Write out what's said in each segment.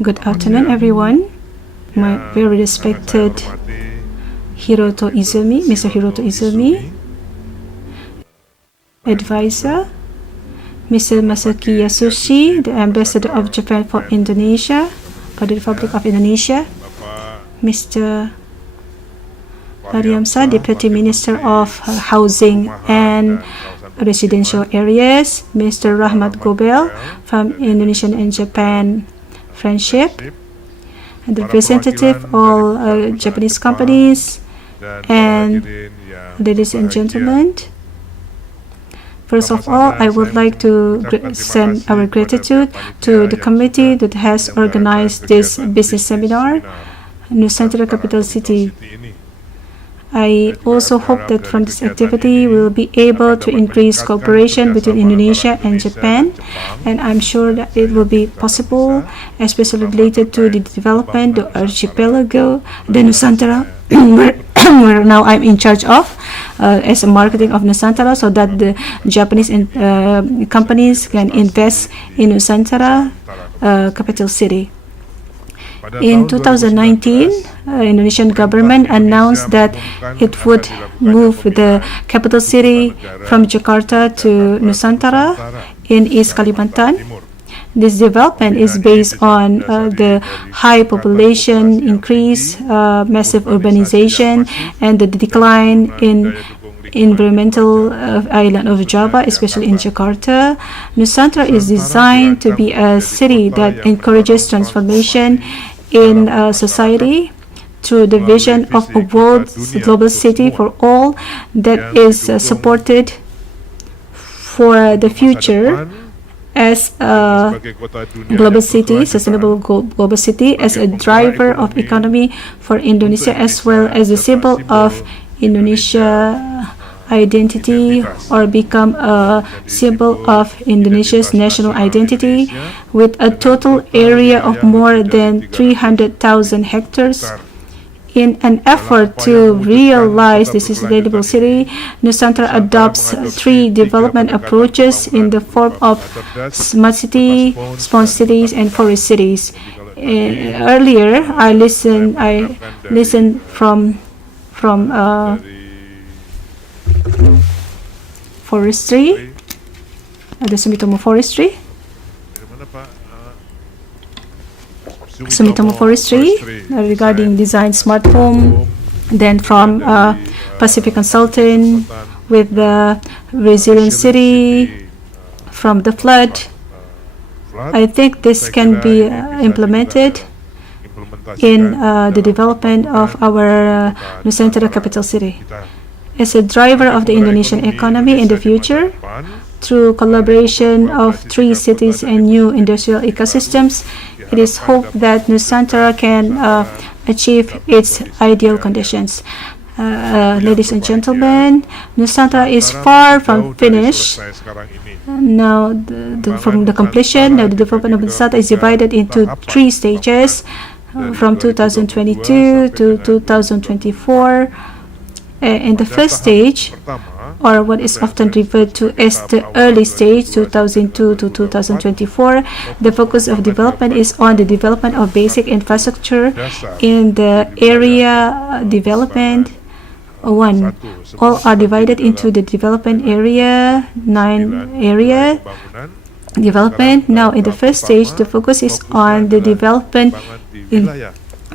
Good afternoon, everyone. My very respected Hiroto Izumi, Mr. Hiroto Izumi, advisor, Mr. Masaki Yasushi, the ambassador of Japan for Indonesia, for the Republic of Indonesia, Mr. Pariamsa, Deputy Minister of Housing and Residential Areas, Mr. Rahmat Gobel from Indonesian and Japan Friendship, and the representative of all Japanese companies, and ladies and gentlemen. First of all, I would like to send our gratitude to the committee that has organized this business seminar, Nusantara Capital City. I also hope that from this activity we will be able to increase cooperation between Indonesia and Japan, and I'm sure that it will be possible, especially related to the development of the archipelago, the Nusantara, where now I'm in charge of as a marketing of Nusantara, so that the Japanese companies can invest in Nusantara capital city. In 2019, Indonesian government announced that it would move the capital city from Jakarta to Nusantara in East Kalimantan. This development is based on the high population increase, massive urbanization, and the decline in environmental island of Java, especially in Jakarta. Nusantara is designed to be a city that encourages transformation in society through the vision of a global city for all that is supported for the future as a global city, sustainable global city, as a driver of economy for Indonesia, as well as a symbol of Indonesia identity, or become a symbol of Indonesia's national identity, with a total area of more than 300,000 hectares. In an effort to realize this sustainable city, Nusantara adopts three development approaches in the form of smart city, small cities, and forest cities. Earlier, I listened from forestry, the Sumitomo Forestry. Sumitomo Forestry regarding design smart home, then from Pacific Consulting with the resilient city from the flood. I think this can be implemented in the development of our Nusantara capital city. As a driver of the Indonesian economy in the future, through collaboration of three cities and new industrial ecosystems, it is hoped that Nusantara can achieve its ideal conditions. Ladies and gentlemen, Nusantara is far from finished. Now, from the completion, the development of Nusantara is divided into three stages, from 2022 to 2024. In the first stage, or what is often referred to as the early stage, 2002 to 2024, the focus of development is on the development of basic infrastructure in the area development. One, all are divided into the development area, 9 area development. Now, in the first stage, the focus is on the development in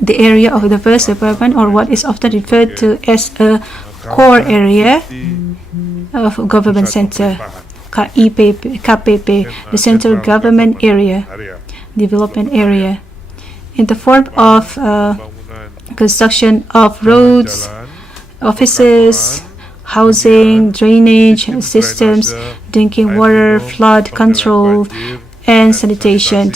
the area of the first development, or what is often referred to as a core area of government center, KPP, the central government area, development area, in the form of construction of roads, offices, housing, drainage systems, drinking water, flood control, and sanitation.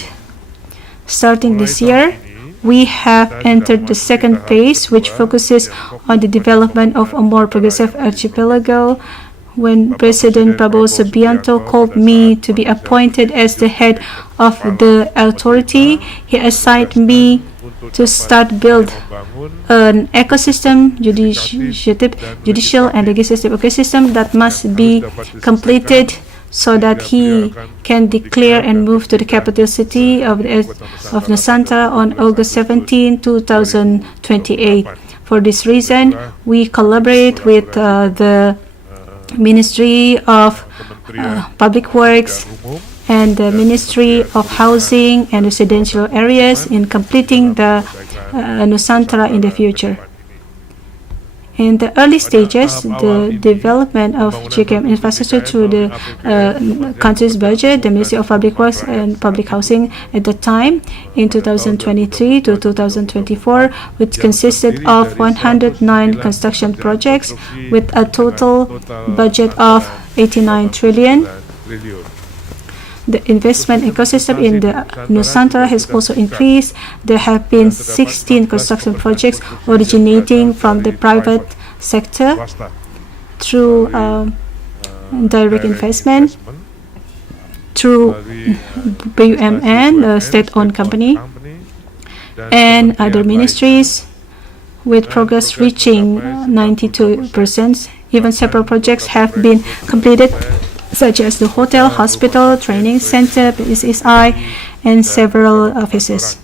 Starting this year, we have entered the second phase, which focuses on the development of a more progressive archipelago. When President Prabowo Subianto called me to be appointed as the head of the authority, he assigned me to start build an ecosystem, judicial and legislative ecosystem that must be completed so that he can declare and move to the capital city of Nusantara on August 17, 2028. For this reason, we collaborate with the Ministry of Public Works and the Ministry of Housing and Residential Areas in completing the Nusantara in the future. In the early stages, the development of GKM infrastructure through the country's budget, the Ministry of Public Works and Public Housing at the time, in 2023 to 2024, which consisted of 109 construction projects with a total budget of 89 trillion. The investment ecosystem in the Nusantara has also increased. There have been 16 construction projects originating from the private sector through direct investment, through BUMN, a state-owned company, and other ministries, with progress reaching 92%. Even several projects have been completed, such as the hotel, hospital, training center, BSSI, and several offices.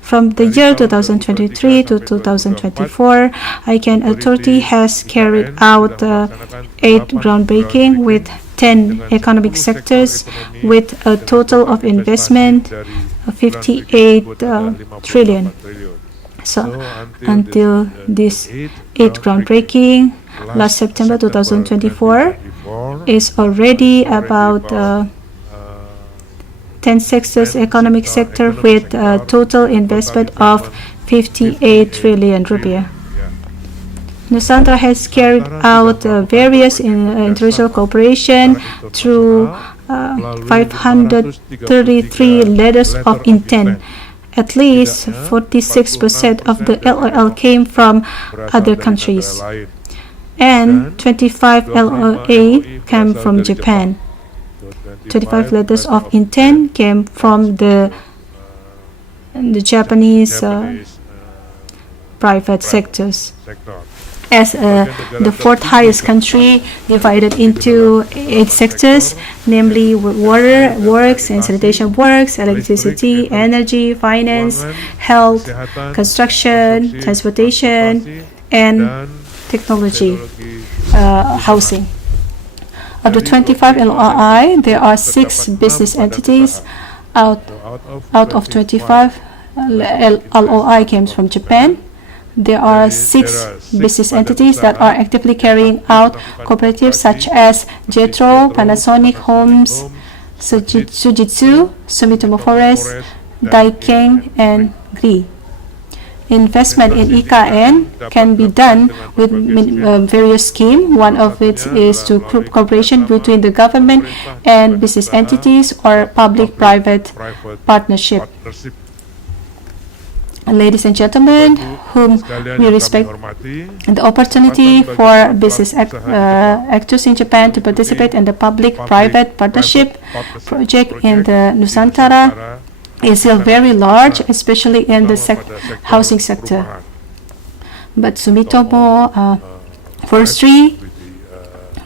From the year 2023 to 2024, ICANN Authority has carried out 8 groundbreaking with 10 economic sectors with a total of investment of 58 trillion. So until this 8 groundbreaking, last September 2024, is already about 10 sectors economic sector with a total investment of 58 trillion rupiah. Nusantara has carried out various international cooperation through 533 letters of intent. At least 46% of the LOL came from other countries, and 25 LOA came from Japan. 25 letters of intent came from the Japanese private sectors. As the fourth highest country, divided into 8 sectors, namely water works and sanitation works, electricity, energy, finance, health, construction, transportation, and technology, housing. Of the 25 LOI, there are 6 business entities. Out of 25 LOI came from Japan. There are 6 business entities that are actively carrying out cooperatives such as Jetro, Panasonic Homes, Sujitsu, Sumitomo Forest, Daikeng, and GRI. Investment in IKN can be done with various schemes. One of which is to cooperation between the government and business entities or public-private partnership. Ladies and gentlemen, whom we respect, the opportunity for business actors in Japan to participate in the public-private partnership project in the Nusantara is still very large, especially in the housing sector. But Sumitomo Forestry,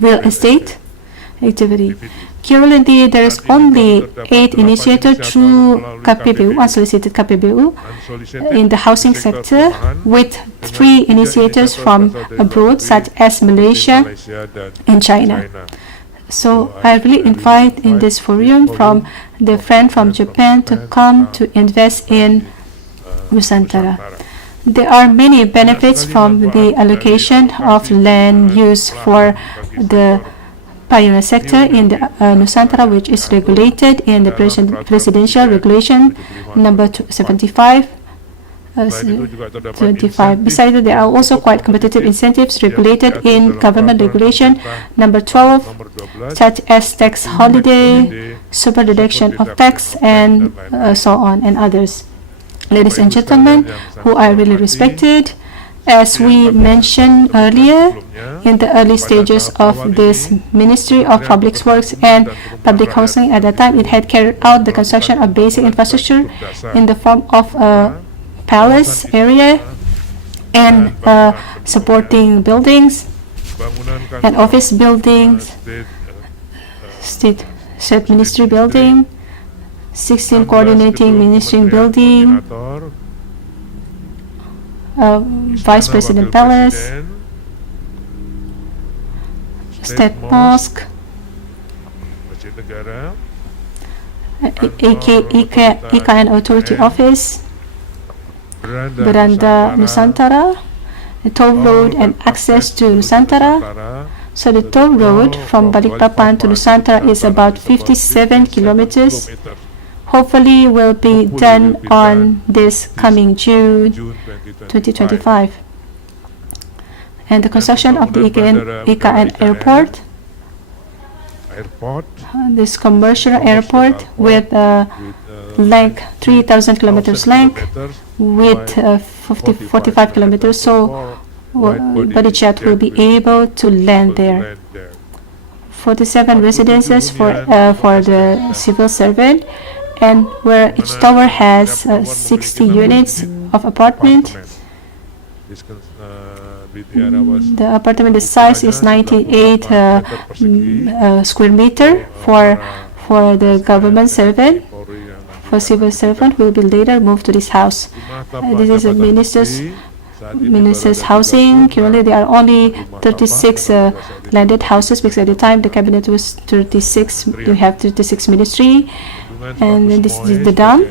real estate activity. Currently, there is only 8 initiated through KPBU, unsolicited KPBU, in the housing sector, with 3 initiators from abroad, such as Malaysia and China. So I really invite in this forum from the friend from Japan to come to invest in Nusantara. There are many benefits from the allocation of land use for the pioneer sector in the Nusantara, which is regulated in the Presidential Regulation number 75. Besides that, there are also quite competitive incentives regulated in Government Regulation number 12, such as tax holiday, super deduction of tax, and so on, and others. Ladies and gentlemen, who I really respected, as we mentioned earlier, in the early stages of this Ministry of Public Works and Public Housing, at that time, it had carried out the construction of basic infrastructure in the form of a palace area and supporting buildings and office buildings, State Ministry Building, 16 Coordinating Ministry Building, Vice President Palace, State Mosque, IKN Authority Office, Beranda Nusantara, the toll road and access to Nusantara. So the toll road from Balikpapan to Nusantara is about 57 kilometers. Hopefully will be done on this coming June 2025. And the construction of the IKN Airport, this commercial airport with length 3,000 kilometers length with 45 kilometers, so Bodyjet will be able to land there. 47 residences for the civil servant, and where each tower has 60 units of apartment. The apartment size is 98 square meter for the government servant. For civil servant will be later moved to this house. This is a minister's housing. Currently there are only 36 landed houses, because at the time the cabinet was 36. We have 36 ministry, and then this is the dam,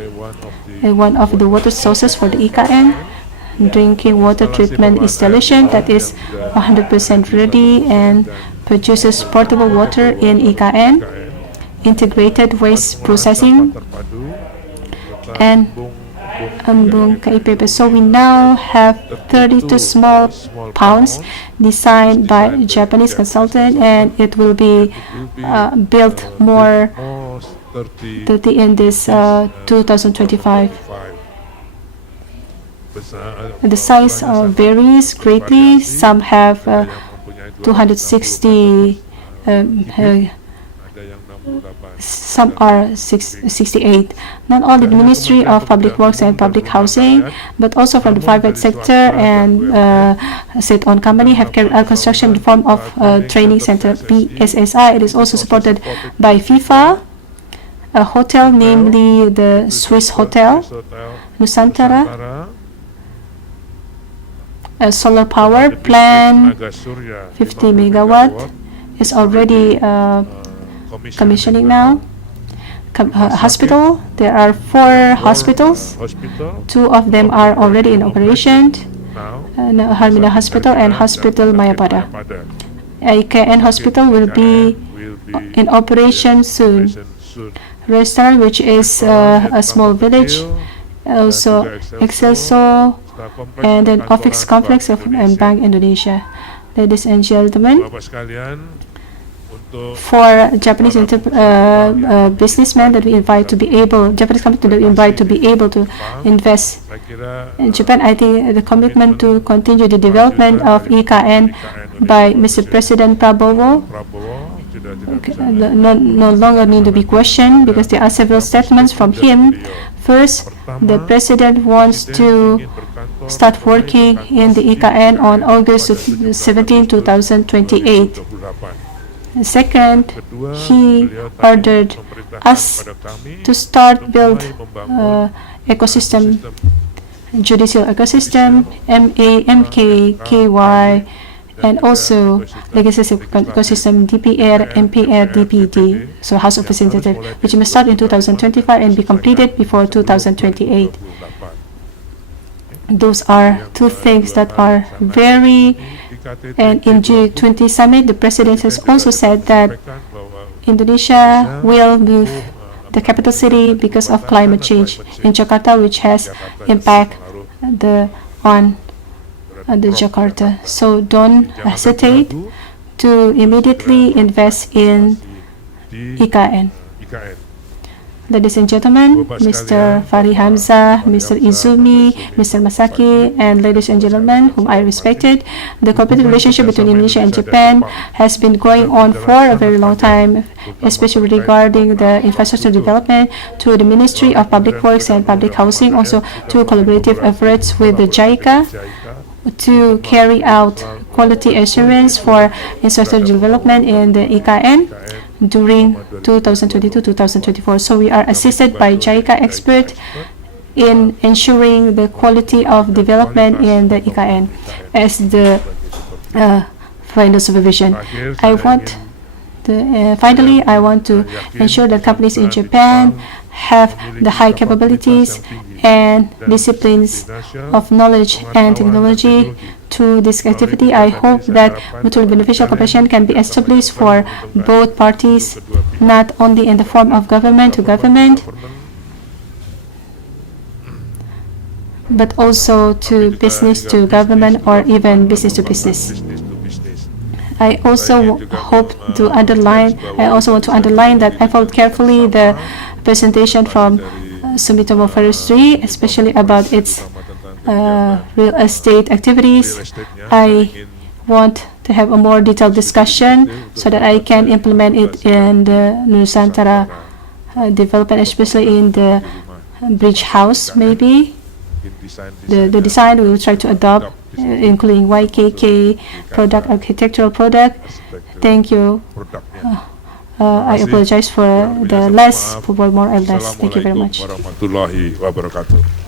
one of the water sources for the IKN. Drinking water treatment installation that is 100% ready and produces portable water in IKN. Integrated waste processing and Ambung KIPP. So we now have 32 small ponds designed by a Japanese consultant, and it will be built more 30 in this 2025. The size varies greatly. Some have 260, some are 68. Not only the Ministry of Public Works and Public Housing, but also from the private sector and state-owned company have carried out construction in the form of training center BSSI. It is also supported by FIFA, a hotel, namely the Swiss Hotel Nusantara. A solar power plant, 50 megawatt, is already commissioning now. Hospital, there are 4 hospitals. 2 of them are already in operation. Harmina Hospital and Hospital Mayapada. IKN Hospital will be in operation soon. Restaurant, which is a small village, also Excelso, and then office complex of Bank Indonesia. Ladies and gentlemen, for Japanese businessmen that we invite to be able, Japanese company that we invite to be able to invest in Japan, I think the commitment to continue the development of IKN by Mr. President Prabowo no longer need to be questioned, because there are several statements from him. First, the President wants to start working in the IKN on August 17, 2028. Second, he ordered us to start build ecosystem, judicial ecosystem, MKKY, and also legislative ecosystem DPR, MPR, DPD, so House of Representatives, which may start in 2025 and be completed before 2028. Those are 2 things that are very, and in G20 summit, the President has also said that Indonesia will move the capital city because of climate change in Jakarta, which has impact on the Jakarta. So don't hesitate to immediately invest in IKN. Ladies and gentlemen, Mr. Fahri Hamzah, Mr. Izumi, Mr. Masaki, and ladies and gentlemen whom I respected, the cooperative relationship between Indonesia and Japan has been going on for a very long time, especially regarding the infrastructure development, to the Ministry of Public Works and Public Housing, also to collaborative efforts with the JICA to carry out quality assurance for infrastructure development in the IKN. during 2022-2024. So we are assisted by JICA expert in ensuring the quality of development in the IKN as the final supervision. Finally, I want to ensure that companies in Japan have the high capabilities and disciplines of knowledge and technology to this activity. I hope that mutually beneficial cooperation can be established for both parties, not only in the form of government to government, but also to business to government or even business to business. I also want to underline that I followed carefully the presentation from Sumitomo Forestry, especially about its real estate activities. I want to have a more detailed discussion so that I can implement it in the Nusantara development, especially in the bridge house, maybe. The design we will try to adopt, including YKK product, architectural product. Thank you. I apologize for the less, for more and less. Thank you very much. Warahmatullahi wabarakatuh.